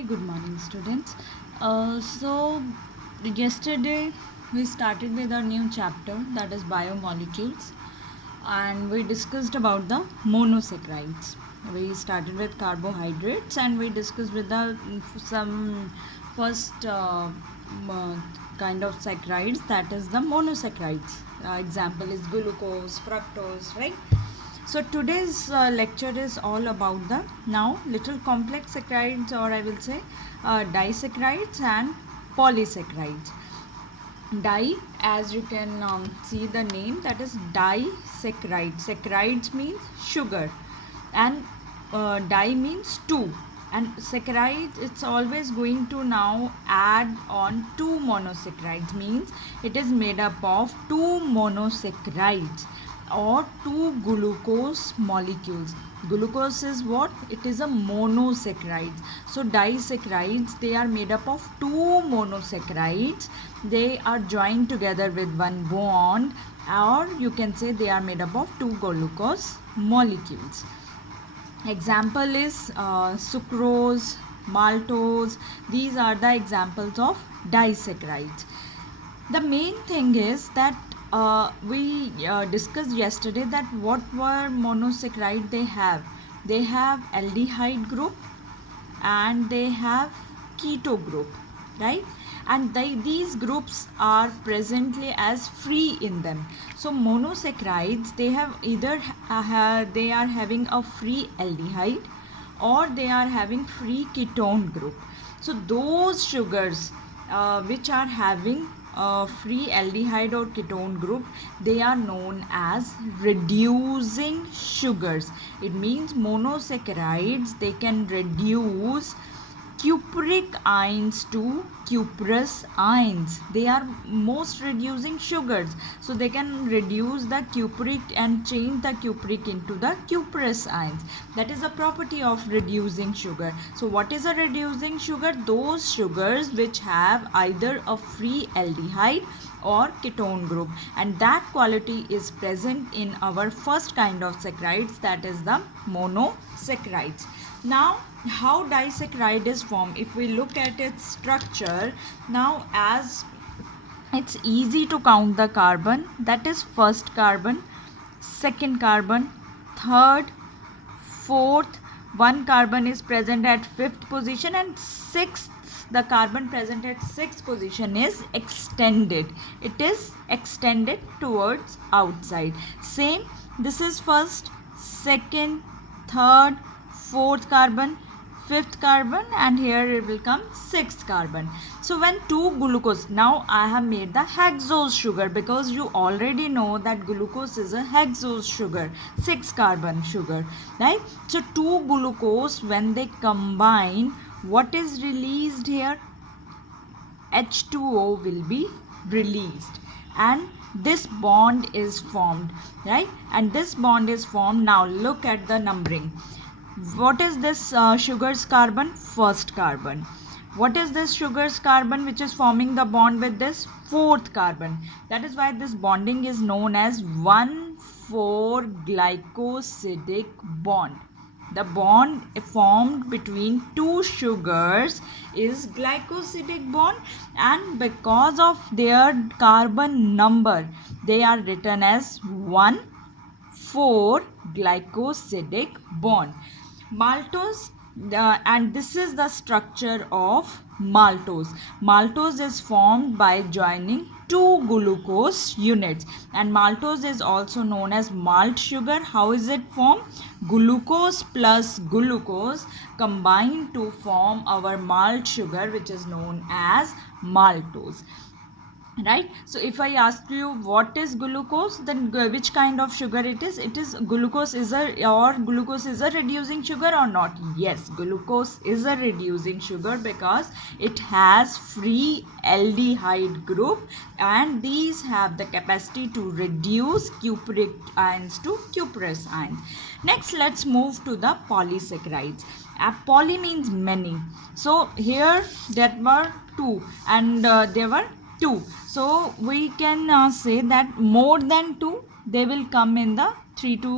Very good morning, students. So, yesterday we started with our new chapter, that is biomolecules, and we discussed about the monosaccharides. We started with carbohydrates and we discussed with the some first kind of saccharides, that is the monosaccharides. Example is glucose, fructose, right? So today's lecture is all about the now little complex saccharides, or I will say disaccharides and polysaccharides. Di, as you can see the name, that is disaccharide. Saccharides means sugar, and di means two. And saccharides, it's always going to now add on two monosaccharides, means it is made up of two monosaccharides or two glucose molecules. Glucose is what? It is a monosaccharide. So disaccharides, they are made up of two monosaccharides. They are joined together with one bond, or you can say they are made up of two glucose molecules. Example is sucrose, maltose. These are the examples of disaccharides. The main thing is that we discussed yesterday that what were monosaccharide they have. They have aldehyde group and they have keto group, right? And these groups are presently as free in them. So monosaccharides, they have either they are having a free aldehyde or they are having free ketone group. So those sugars which are having free aldehyde or ketone group, they are known as reducing sugars. It means monosaccharides, they can reduce cupric ions to cuprous ions. They are most reducing sugars, so they can reduce the cupric and change the cupric into the cuprous ions. That is a property of reducing sugar. So what is a reducing sugar? Those sugars which have either a free aldehyde or ketone group, and that quality is present in our first kind of saccharides, that is the monosaccharides. Now, how disaccharide is formed? If we look at its structure, now as it's easy to count the carbon, that is first carbon, second carbon, third, fourth, one carbon is present at fifth position, and sixth, the carbon present at sixth position is extended. It is extended towards outside. Same, this is first, second, third, fourth carbon, fifth carbon, and here it will come sixth carbon. So when two glucose, now I have made the hexose sugar because you already know that glucose is a hexose sugar, 6 carbon sugar, right? So two glucose, when they combine, what is released here? H2O will be released, and this bond is formed, right? And this bond is formed. Now look at the numbering. What is this sugar's carbon? First carbon. What is this sugar's carbon which is forming the bond with this? Fourth carbon. That is why this bonding is known as 1,4-glycosidic bond. The bond formed between two sugars is glycosidic bond, and because of their carbon number, they are written as 1,4-glycosidic bond. Maltose, and this is the structure of maltose. Maltose is formed by joining two glucose units, and maltose is also known as malt sugar. How is it formed? Glucose plus glucose combine to form our malt sugar, which is known as maltose, right? So if I ask you what is glucose, then which kind of sugar it is? It is glucose is a reducing sugar or not? Yes, glucose is a reducing sugar because it has free aldehyde group, and these have the capacity to reduce cupric ions to cuprous ions. Next, let's move to the polysaccharides. Poly means many. So here there were two, and there were two. So we can say that more than two, they will come in the 3 to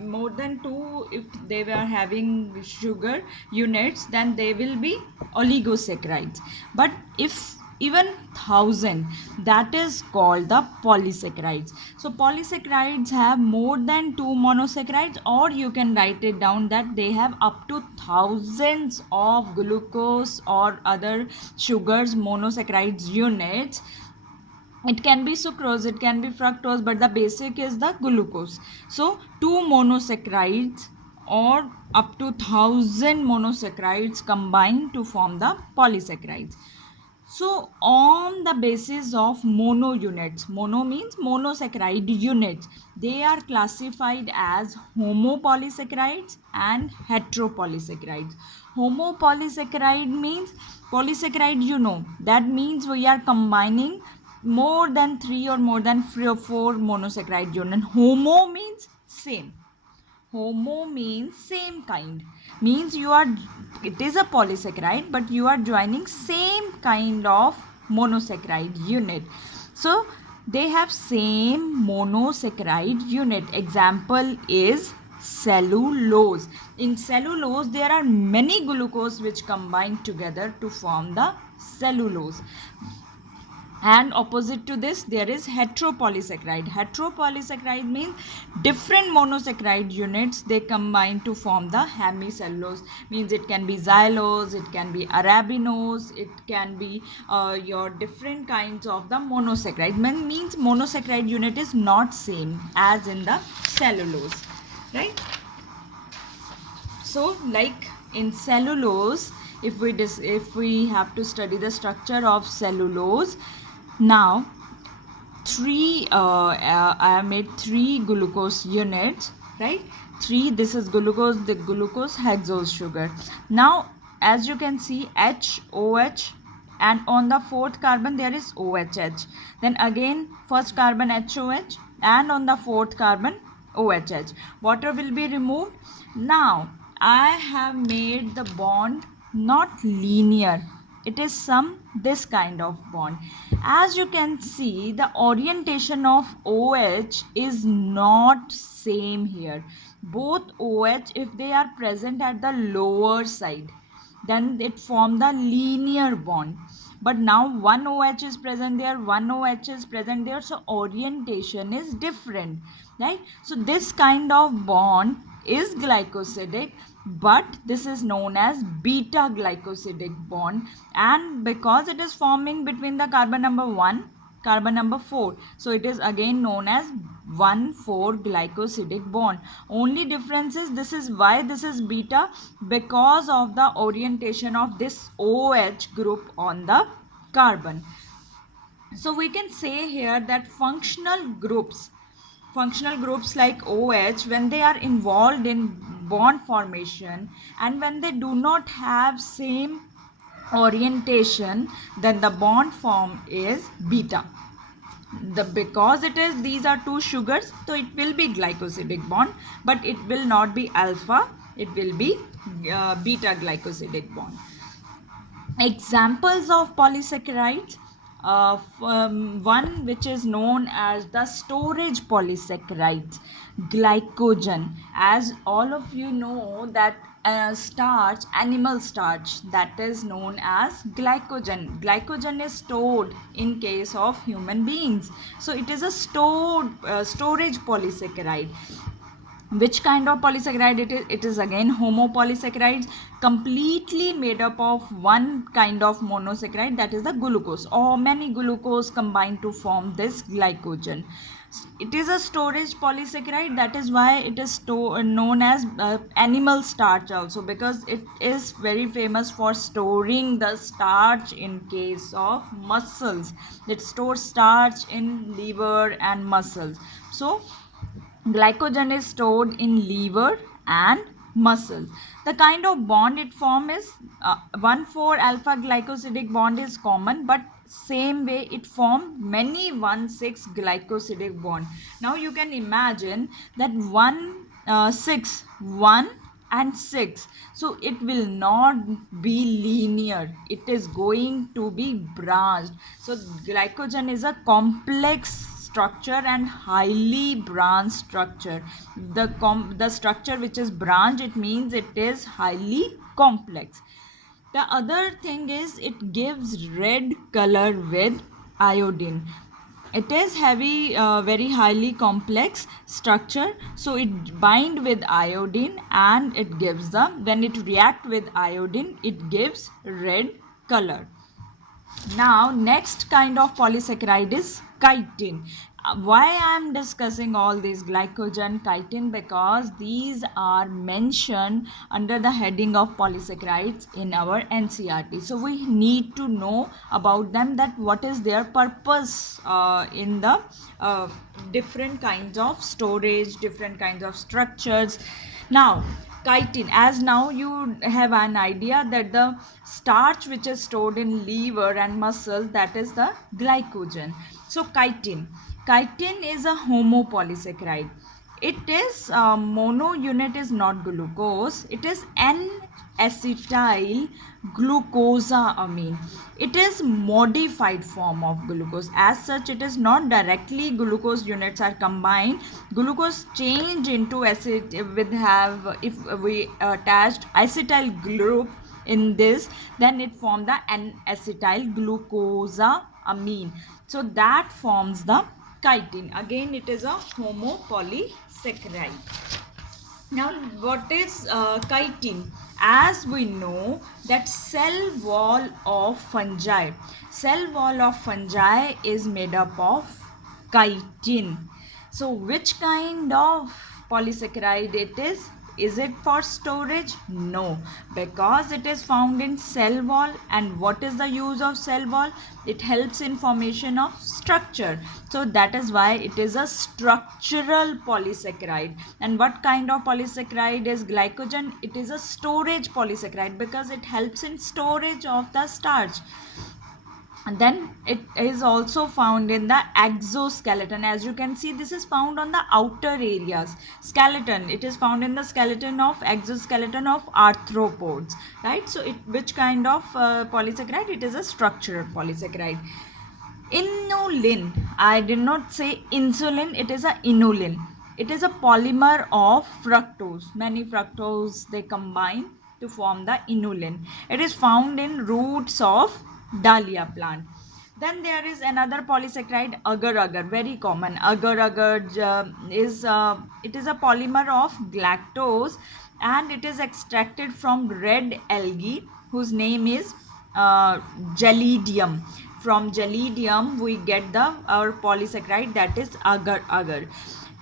more than 2, if they were having sugar units, then they will be oligosaccharides. But if even 1000, that is called the polysaccharides. So polysaccharides have more than 2 monosaccharides, or you can write it down that they have up to thousands of glucose or other sugars monosaccharides units. It can be sucrose, it can be fructose, but the basic is the glucose. So 2 monosaccharides or up to 1000 monosaccharides combine to form the polysaccharides. So on the basis of mono units, mono means monosaccharide units, they are classified as homopolysaccharides and heteropolysaccharides. Homopolysaccharide means polysaccharide, that means we are combining more than 3 or more than 3 or 4 monosaccharide unit. Homo means same. Homo means same kind, means it is a polysaccharide, but you are joining same kind of monosaccharide unit. So they have same monosaccharide unit. Example is cellulose. In cellulose there are many glucose which combine together to form the cellulose. And opposite to this, there is heteropolysaccharide. Heteropolysaccharide means different monosaccharide units, they combine to form the hemicellulose. Means it can be xylose, it can be arabinose, it can be your different kinds of the monosaccharide. Means monosaccharide unit is not same as in the cellulose, right? So like in cellulose, if we have to study the structure of cellulose, now I made 3 glucose units, right? 3, this is glucose, the glucose hexose sugar. Now as you can see, HOH, and on the 4th carbon there is OHH. Then again first carbon HOH, and on the 4th carbon OHH. Water will be removed. Now I have made the bond not linear, it is this kind of bond. As you can see, the orientation of OH is not same here. Both OH, if they are present at the lower side, then it form the linear bond. But now one OH is present there, one OH is present there, so orientation is different, right? So this kind of bond is glycosidic, but this is known as beta glycosidic bond, and because it is forming between the carbon number 1, carbon number 4, so it is again known as 1,4 glycosidic bond. Only difference is, this is why this is beta, because of the orientation of this OH group on the carbon. So we can say here that functional groups like OH, when they are involved in bond formation and when they do not have same orientation, then the bond form is beta. Because these are 2 sugars, so it will be glycosidic bond, but it will not be alpha, it will be beta glycosidic bond. Examples of polysaccharides, one which is known as the storage polysaccharides, glycogen. As all of you know that starch, animal starch, that is known as glycogen. Glycogen is stored in case of human beings, so it is a storage polysaccharide. Which kind of polysaccharide it is? It is again homopolysaccharides, completely made up of one kind of monosaccharide, that is the glucose, or many glucose combined to form this glycogen. It is a storage polysaccharide, that is why it is known as animal starch also, because it is very famous for storing the starch in case of muscles. It stores starch in liver and muscles. So glycogen is stored in liver and muscles. The kind of bond it forms is 1,4 alpha glycosidic bond is common, but same way it forms many 1,6 glycosidic bond. Now you can imagine that 1,6, 1 and 6, so it will not be linear, it is going to be branched. So glycogen is a complex structure and highly branched structure. The structure which is branched, it means it is highly complex. The other thing is it gives red color with iodine. It is heavy, very highly complex structure, so it bind with iodine and it gives the, when it react with iodine, it gives red color. Now, next kind of polysaccharide is chitin. Why I am discussing all these glycogen, chitin? Because these are mentioned under the heading of polysaccharides in our NCERT. So we need to know about them, that what is their purpose in the different kinds of storage, different kinds of structures. Now, chitin, as now you have an idea that the starch which is stored in liver and muscle, that is the glycogen. So chitin is a homopolysaccharide. It is mono unit is not glucose, it is N-acetyl glucosamine. It is modified form of glucose. As such, it is not directly glucose units are combined. Glucose change into acid with have, if we attached acetyl group in this, then it form the N-acetyl glucosamine. So that forms the chitin. Again, it is a homopolysaccharide. Now, what is chitin? As we know that cell wall of fungi is made up of chitin. So, which kind of polysaccharide it is? Is it for storage? No, because it is found in cell wall. And what is the use of cell wall? It helps in formation of structure. So that is why it is a structural polysaccharide. And what kind of polysaccharide is glycogen? It is a storage polysaccharide because it helps in storage of the starch. And then it is also found in the exoskeleton. As you can see, this is found on the outer areas. Skeleton, it is found in the skeleton of exoskeleton of arthropods, right? So which kind of polysaccharide? It is a structural polysaccharide. Inulin, I did not say insulin, it is a inulin. It is a polymer of fructose. Many fructose they combine to form the inulin. It is found in roots of dahlia plant. Then there is another polysaccharide, agar-agar, very common. Agar-agar is it is a polymer of galactose, and it is extracted from red algae whose name is Gelidium. From Gelidium we get our polysaccharide, that is agar-agar.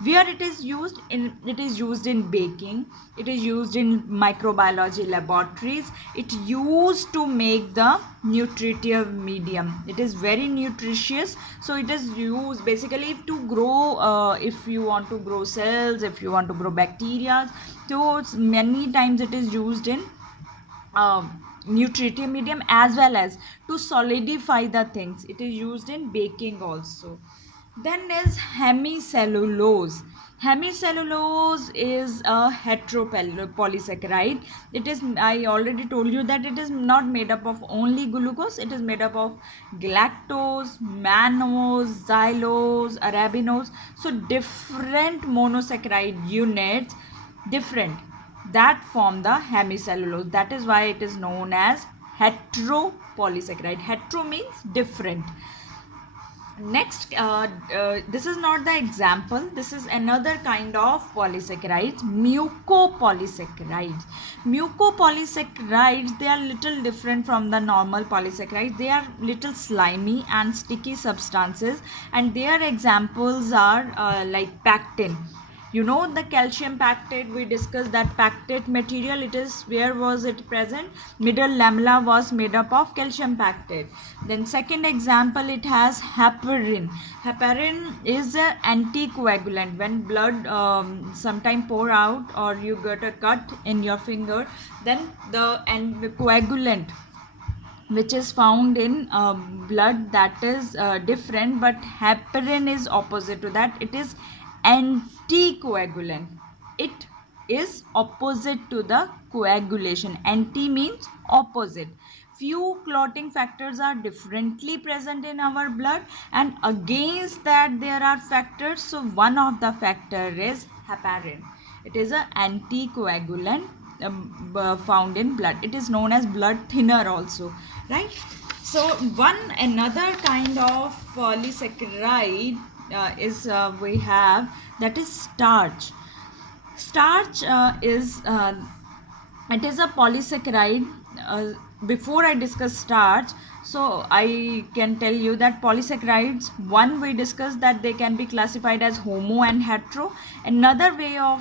Where it is used in? It is used in baking, it is used in microbiology laboratories, it used to make the nutritive medium. It is very nutritious, so it is used basically to grow, if you want to grow cells, if you want to grow bacteria. So many times it is used in nutritive medium, as well as to solidify the things. It is used in baking also. Then is hemicellulose. Hemicellulose is a heteropolysaccharide. It is, I already told you that it is not made up of only glucose. It is made up of galactose, mannose, xylose, arabinose. So different monosaccharide units, different, that form the hemicellulose. That is why it is known as heteropolysaccharide. Hetero means different. Next, this is not the example, this is another kind of polysaccharides, mucopolysaccharides. Mucopolysaccharides, they are little different from the normal polysaccharides. They are little slimy and sticky substances, and their examples are like pectin. You know the calcium pactate, we discussed that pactate material. It is, where was it present? Middle lamella was made up of calcium pactate. Then second example, it has heparin. Heparin is an anticoagulant. When blood sometime pour out, or you get a cut in your finger, then the coagulant which is found in blood, that is different, but heparin is opposite to that. It is anticoagulant. It is opposite to the coagulation. Anti means opposite. few clotting factors are differently present in our blood, and against that there are factors. So one of the factor is heparin. It is an anticoagulant found in blood. It is known as blood thinner also, right? So one another kind of polysaccharide we have, that is starch. Starch is it is a polysaccharide. Before I discuss starch, so I can tell you that polysaccharides, one, we discussed that they can be classified as homo and hetero. Another way of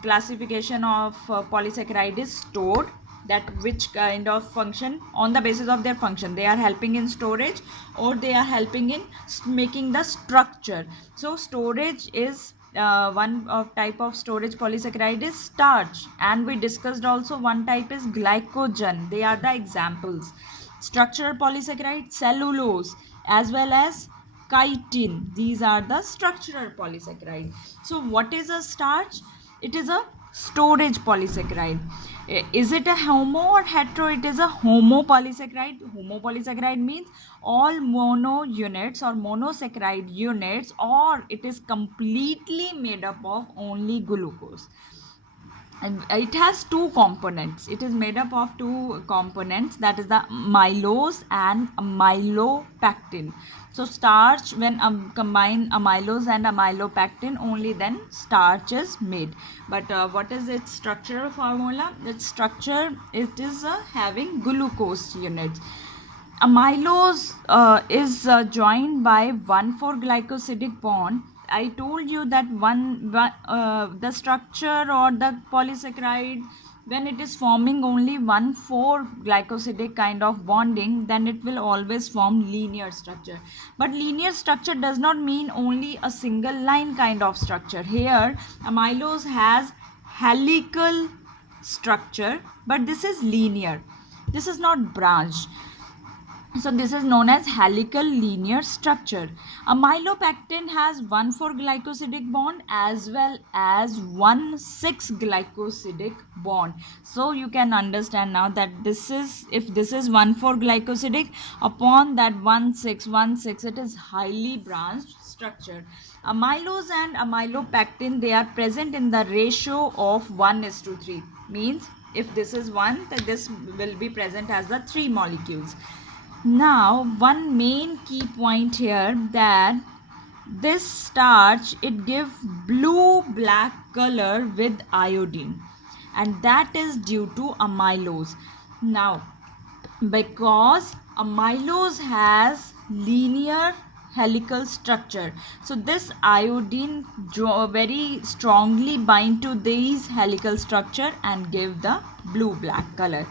classification of polysaccharide is stored, that which kind of function, on the basis of their function, they are helping in storage or they are helping in making the structure. So storage is one of type of storage polysaccharide is starch, and we discussed also one type is glycogen. They are the examples. Structural polysaccharide, cellulose, as well as chitin. These are the structural polysaccharide. So what is a starch? It is a storage polysaccharide. Is it a homo or hetero? It is a homo polysaccharide. Homo polysaccharide means all mono units or monosaccharide units, or it is completely made up of only glucose. And it has two components. It is made up of two components, that is the amylose and amylopectin. So starch, when combine amylose and amylopectin, only then starch is made. But what is its structural formula? Its structure, it is having glucose units. Amylose is joined by 1,4-glycosidic bond. I told you that the structure or the polysaccharide, when it is forming only 1,4-glycosidic kind of bonding, then it will always form linear structure. But linear structure does not mean only a single line kind of structure. Here amylose has helical structure, but this is linear. This is not branched. So this is known as helical linear structure. Amylopectin has 1,4-glycosidic bond as well as 1,6-glycosidic bond. So you can understand now that this is, if this is 1,4-glycosidic, upon that 1,6, it is highly branched structure. Amylose and amylopectin, they are present in the ratio of 1:3. Means if this is 1, then this will be present as the 3 molecules. Now one main key point here, that this starch, it gives blue black color with iodine, and that is due to amylose. Now because amylose has linear helical structure, so this iodine very strongly bind to these helical structure and give the blue black color.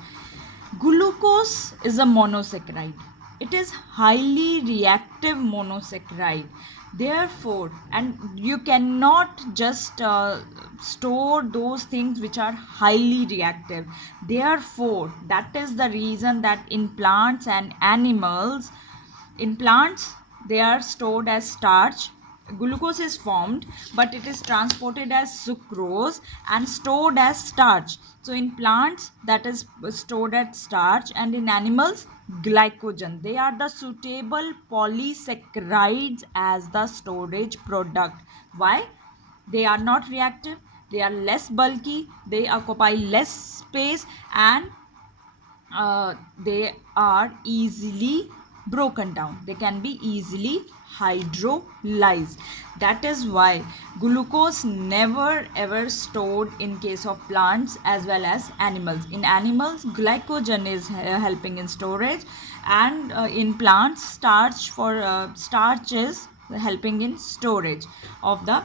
Glucose is a monosaccharide. It is highly reactive monosaccharide. Therefore, and you cannot just store those things which are highly reactive. Therefore, that is the reason that in plants and animals, in plants, they are stored as starch. Glucose is formed, but it is transported as sucrose and stored as starch. So in plants, that is stored as starch, and in animals, glycogen. They are the suitable polysaccharides as the storage product. Why? They are not reactive, they are less bulky, they occupy less space, and they are easily broken down. They can be easily hydrolyzed. That is why glucose never ever stored in case of plants as well as animals. In animals, glycogen is helping in storage, and in plants, starch is helping in storage of the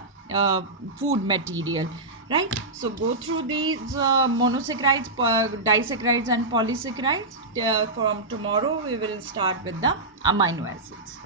food material, right? So go through these monosaccharides, disaccharides and polysaccharides. From tomorrow we will start with the amino acids.